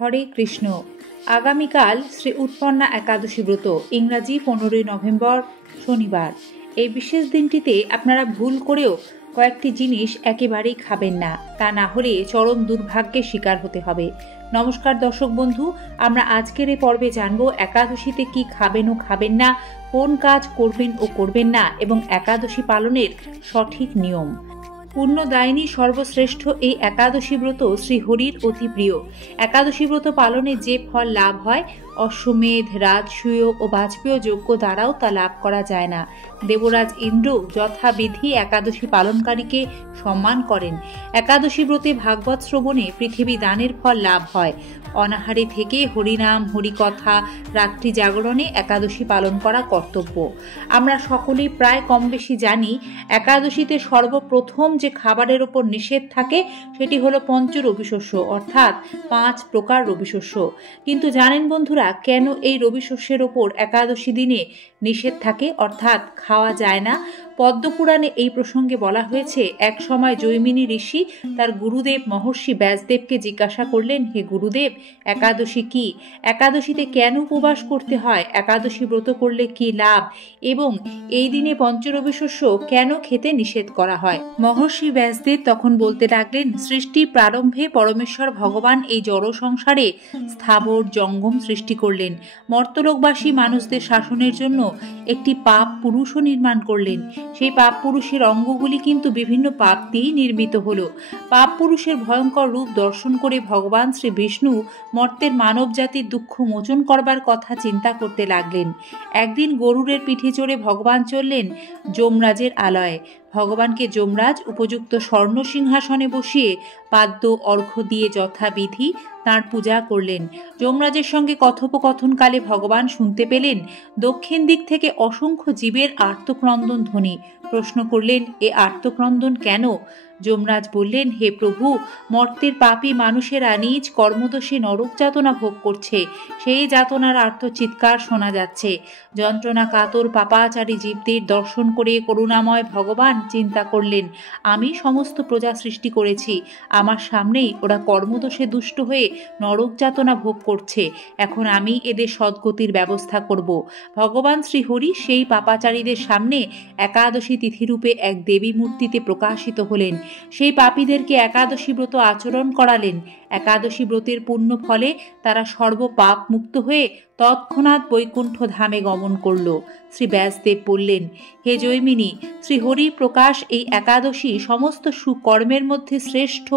হরে কৃষ্ণ। আগামীকাল শ্রী উৎপন্না একাদশী ব্রত, ইংরাজি 15ই নভেম্বর, শনিবার। এই বিশেষ দিনটিতে আপনারা ভুল করেও কয়েকটি জিনিস একেবারেই খাবেন না, তা না হলে চরম দুর্ভাগ্যের শিকার হতে হবে। নমস্কার দর্শক বন্ধু, আমরা আজকের এই পর্বে জানব একাদশীতে কি খাবেন ও খাবেন না, কোন কাজ করবেন ও করবেন না, এবং একাদশী পালনের সঠিক নিয়ম। পুণ্যদায়িনী সর্বশ্রেষ্ঠ এই একাদশী ব্রত শ্রীহরির অতি প্রিয়। একাদশী ব্রত পালনে যে ফল লাভ হয়, অশ্বমেধ, রাজসূয় ও বাজপেয় যজ্ঞ দ্বারাও তা লাভ করা যায় না। দেবরাজ ইন্দ্র যথাবিধি একাদশী পালনকারীকে সম্মান করেন। একাদশী ব্রতে ভাগবত শ্রবণে পৃথিবী দানের ফল লাভ হয়। অনাহারে থেকে হরিনাম, হরিকথা, রাত্রি জাগরণে একাদশী পালন করা কর্তব্য। আমরা সকলেই প্রায় কম বেশি জানি, একাদশীতে সর্বপ্রথম যে খাবারের ওপর নিষেধ থাকে সেটি হলো পঞ্চ রবিশস্য, অর্থাৎ 5 প্রকার রবিশস্য। কিন্তু জানেন বন্ধুরা, কেন এই রবিশস্যের ওপর একাদশী দিনে নিষেধ থাকে, অর্থাৎ খাওয়া যায় না? পদ্মপুরাণে এই প্রসঙ্গে বলা হয়েছে, এক সময় জৈমিনী ঋষি তার গুরুদেব মহর্ষি ব্যাসদেবকে জিজ্ঞাসা করলেন, হে গুরুদেব, একাদশী কি? একাদশীতে কেন উপবাস করতে হয়? একাদশী ব্রত করলে কি লাভ? এবং এই দিনে পঞ্চরবিশস্য কেন খেতে নিষেধ করা হয়? মহর্ষি ব্যাসদেব তখন বলতে লাগলেন, সৃষ্টি প্রারম্ভে পরমেশ্বর ভগবান এই জড় সংসারে স্থাবর জঙ্গম সৃষ্টি করলেন। মর্তলোকবাসী মানুষদের শাসনের জন্য একটি পাপ পুরুষও নির্মাণ করলেন। সেই পাপ পুরুষের অঙ্গগুলি কিন্তু বিভিন্ন পাপ দিয়েই নির্মিত হলো। পাপ পুরুষের ভয়ঙ্কর রূপ দর্শন করে ভগবান শ্রী বিষ্ণু মর্তের মানব জাতির দুঃখ মোচন করবার কথা চিন্তা করতে লাগলেন। একদিন গরুরের পিঠে চড়ে ভগবান চললেন যমরাজের আলয়ে। ভগবানকে যমরাজ উপযুক্ত স্বর্ণ সিংহাসনে বসিয়ে পাদ্য অর্ঘ্য দিয়ে যথাবিধি তাঁর পূজা করলেন। যমরাজের সঙ্গে কথোপকথনকালে ভগবান শুনতে পেলেন দক্ষিণ দিক থেকে অসংখ্য জীবের আর্তক্রন্দন ধ্বনি। প্রশ্ন করলেন, এ আর্তক্রন্দন কেন? যমরাজ বললেন, হে প্রভু, মর্তের পাপী মানুষেরা নিজ কর্মদোষে নরক যাতনা ভোগ করছে। সেই যাতনার আর্তচিৎকার শোনা যাচ্ছে। যন্ত্রণা কাতর পাপাচারী জীবদের দর্শন করে করুণাময় ভগবান চিন্তা করলেন, আমি সমস্ত প্রজা সৃষ্টি করেছি, আমার সামনেই ওরা কর্মদোষে দুষ্ট হয়ে নরক যাতনা ভোগ করছে। এখন আমি এদের সদ্গতির ব্যবস্থা করব। ভগবান শ্রীহরি সেই পাপাচারীদের সামনে একাদশী তিথিরূপে এক দেবী মূর্তিতে প্রকাশিত হলেন। সেই পাপীদেরকে একাদশী ব্রত আচরণ করালেন। একাদশী ব্রতের পুণ্য ফলে তারা সর্বপাপ মুক্ত হয়ে তৎক্ষণাৎ বৈকুণ্ঠ ধামে গমন করল। শ্রী ব্যাসদেব বললেন, হে জৈমিনী, শ্রীহরি প্রকাশ এই একাদশী সমস্ত সুকর্মের মধ্যে শ্রেষ্ঠ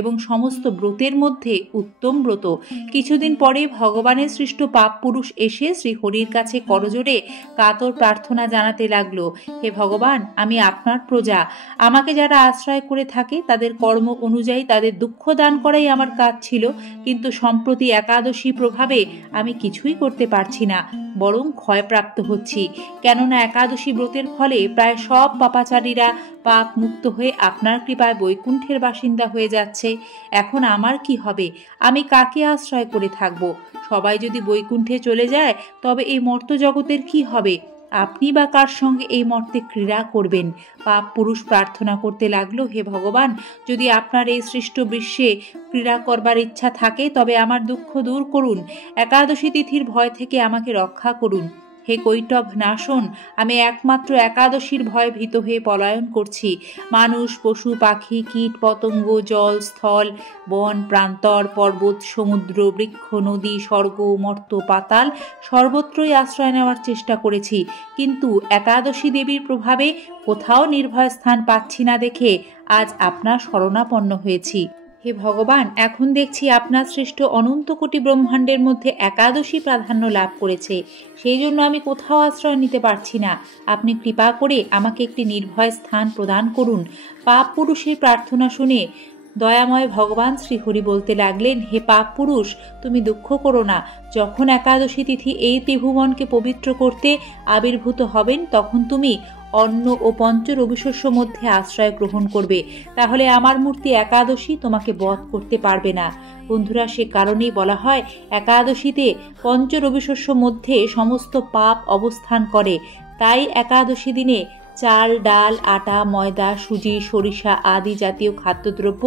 এবং সমস্ত ব্রতের মধ্যে উত্তম ব্রত। কিছুদিন পরে ভগবানের সৃষ্ট পাপ পুরুষ এসে শ্রীহরির কাছে করজোড়ে কাতর প্রার্থনা জানাতে লাগলো, হে ভগবান, আমি আপনার প্রজা। আমাকে যারা আশ্রয় করে থাকে তাদের কর্ম অনুযায়ী তাদের দুঃখ দান করাই আমার কাজ ছিল, কিন্তু সম্প্রতি একাদশী প্রভাবে আমি কিছুই করতে পারছি না, বরং ক্ষয়প্রাপ্ত হচ্ছি। কেননা একাদশী ব্রতের ফলে প্রায় সব পাপাচারীরা পাপ মুক্ত হয়ে আপনার কৃপায় বৈকুণ্ঠের বাসিন্দা হয়ে যাচ্ছে। এখন আমার কি হবে? আমি কাকে আশ্রয় করে থাকব? সবাই যদি বৈকুণ্ঠে চলে যায় তবে এই মর্ত জগতের কি হবে? আপনি বা কার সঙ্গে এই মর্তে ক্রীড়া করবেন? পাপ পুরুষ প্রার্থনা করতে লাগলো, হে ভগবান, যদি আপনার এই সৃষ্ট বিশ্বে ক্রীড়া করবার ইচ্ছা থাকে তবে আমার দুঃখ দূর করুন। একাদশী তিথির ভয় থেকে আমাকে রক্ষা করুন। হে কৈটভ নাশন, আমি একমাত্র একাদশীর ভয়ে ভীত হয়ে পলায়ন করছি। মানুষ, পশু, পাখি, কীট, পতঙ্গ, জল, স্থল, বন, প্রান্তর, পর্বত, সমুদ্র, বৃক্ষ, নদী, স্বর্গ, মর্ত, পাতাল সর্বত্রই আশ্রয় নেওয়ার চেষ্টা করেছি, কিন্তু একাদশী দেবীর প্রভাবে কোথাও নির্ভয় স্থান পাচ্ছি না দেখে আজ আপনার শরণাপন্ন হয়েছি। হে ভগবান, এখন দেখছি আপনার সৃষ্ট অনন্ত কোটি ব্রহ্মাণ্ডের মধ্যে একাদশী প্রাধান্য লাভ করেছে, সেই জন্য আমি কোথাও আশ্রয় নিতে পারছি না। আপনি কৃপা করে আমাকে একটি নির্ভয় স্থান প্রদান করুন। পাপ পুরুষের প্রার্থনা শুনে দয়াময় ভগবান শ্রীহরি বলতে লাগলেন, হে পাপ পুরুষ, তুমি দুঃখ করো না। যখন একাদশী তিথি এই ত্রিভুবনকে পবিত্র করতে আবির্ভূত হবেন তখন তুমি অন্ন ও পঞ্চ রবিশস্য মধ্যে আশ্রয় গ্রহণ করবে, তাহলে আমার মূর্তি একাদশী তোমাকে বধ করতে পারবে না। বন্ধুরা, সে কারণেই বলা হয় একাদশীতে পঞ্চ রবিশস্য মধ্যে সমস্ত পাপ অবস্থান করে। তাই একাদশী দিনে চাল, ডাল, আটা, ময়দা, সুজি, সরিষা আদি জাতীয় খাদ্যদ্রব্য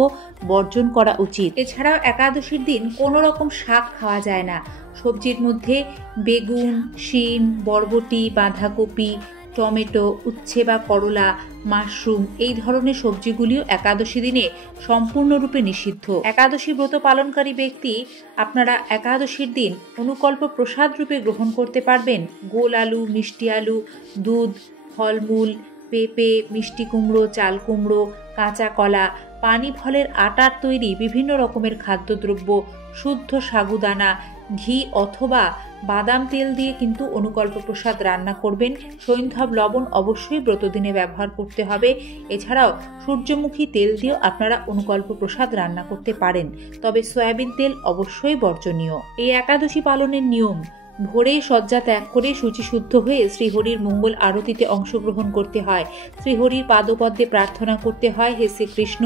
বর্জন করা উচিত। এছাড়াও একাদশীর দিন কোনো রকম শাক খাওয়া যায় না। সবজির মধ্যে বেগুন, শিম, বরবটি, বাঁধাকপি, টমেটো, উচ্ছে বা করলা, মাশরুম এই ধরনের সবজিগুলিও একাদশী দিনে সম্পূর্ণরূপে নিষিদ্ধ। একাদশী ব্রত পালনকারী ব্যক্তি আপনারা একাদশীর দিন অনুকল্প প্রসাদ রূপে গ্রহণ করতে পারবেন গোল আলু, মিষ্টি আলু, দুধ, ফলমূল, পেঁপে, মিষ্টি কুমড়ো, চাল কুমড়ো, কাঁচা কলা, পানি ফলের আটার তৈরি বিভিন্ন রকমের খাদ্যদ্রব্য, শুদ্ধ সাগুদানা, ঘি অথবা বাদাম তেল দিয়ে কিন্তু অনুকল্প প্রসাদ রান্না করবেন। সৈন্ধব লবণ অবশ্যই ব্রতদিনে ব্যবহার করতে হবে। এছাড়াও সূর্যমুখী তেল দিয়েও আপনারা অনুকল্প প্রসাদ রান্না করতে পারেন, তবে সয়াবিন তেল অবশ্যই বর্জনীয়। এই একাদশী পালনের নিয়ম: ভোরে শয্যা ত্যাগ করে শুচিশুদ্ধ হয়ে শ্রীহরির মঙ্গল আরতিতে অংশগ্রহণ করতে হয়। শ্রীহরির পাদপদ্মে প্রার্থনা করতে হয়, হে শ্রীকৃষ্ণ,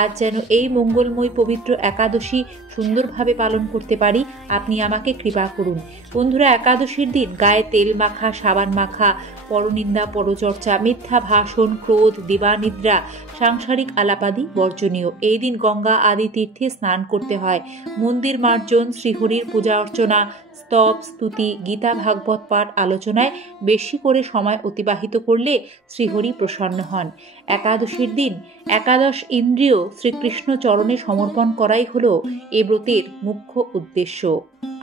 আজ যেন এই মঙ্গলময় পবিত্র একাদশী সুন্দরভাবে পালন করতে পারি, আপনি আমাকে কৃপা করুন। বন্ধুরা, একাদশীর দিন গায়ে তেল মাখা, সাবান মাখা, পরনিন্দা, পরচর্চা, মিথ্যা ভাষণ, ক্রোধ, দিবানিদ্রা, সাংসারিক আলাপাদি বর্জনীয়। এই দিন গঙ্গা আদি তীর্থে স্নান করতে হয়। মন্দির মার্জন, শ্রীহরির পূজা অর্চনা, স্তব, স্তুতি, গীতা ভাগবত পাঠ আলোচনায় বেশি করে সময় অতিবাহিত করলে শ্রীহরি প্রসন্ন হন। একাদশীর দিন একাদশ ইন্দ্রিয় শ্রীকৃষ্ণ চরণে সমর্পণ করাই হলো এ ব্রতের মুখ্য উদ্দেশ্য।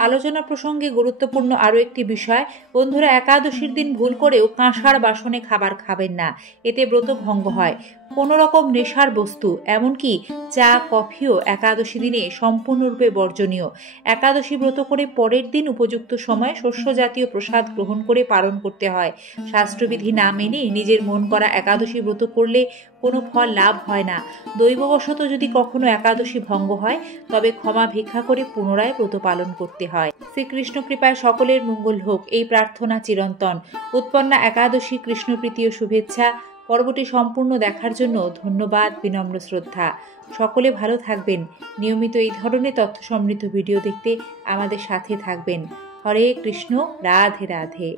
আলোচনা প্রসঙ্গে গুরুত্বপূর্ণ আরও একটি বিষয়, বন্ধুরা, একাদশীর দিন ভুল করেও কাঁসার বাসনে খাবার খাবেন না, এতে ব্রত ভঙ্গ হয়। কোনো রকম নেশার বস্তু এমনকি চা, কফিও একাদশী দিনে সম্পূর্ণরূপে বর্জনীয়। একাদশী ব্রত করে পরের দিন উপযুক্ত সময়ে শস্য জাতীয় প্রসাদ গ্রহণ করে পালন করতে হয়। শাস্ত্রবিধি না মেনে নিজের মন করা একাদশী ব্রত করলে কোনো ফল লাভ হয় না। দৈববশত যদি কখনো একাদশী ভঙ্গ হয় তবে ক্ষমা ভিক্ষা করে পুনরায় ব্রত পালন করতে হয়। শ্রীকৃষ্ণ কৃপায় সকলের মঙ্গল হোক, এই প্রার্থনা চিরন্তন। উৎপন্না একাদশী কৃষ্ণপ্রীতীয় শুভেচ্ছা। পর্বটি সম্পূর্ণ দেখার জন্য ধন্যবাদ, বিনম্র শ্রদ্ধা। সকলে ভালো থাকবেন। নিয়মিত এই ধরনের তথ্য সমৃদ্ধ ভিডিও দেখতে আমাদের সাথে থাকবেন। হরে কৃষ্ণ, রাধে রাধে।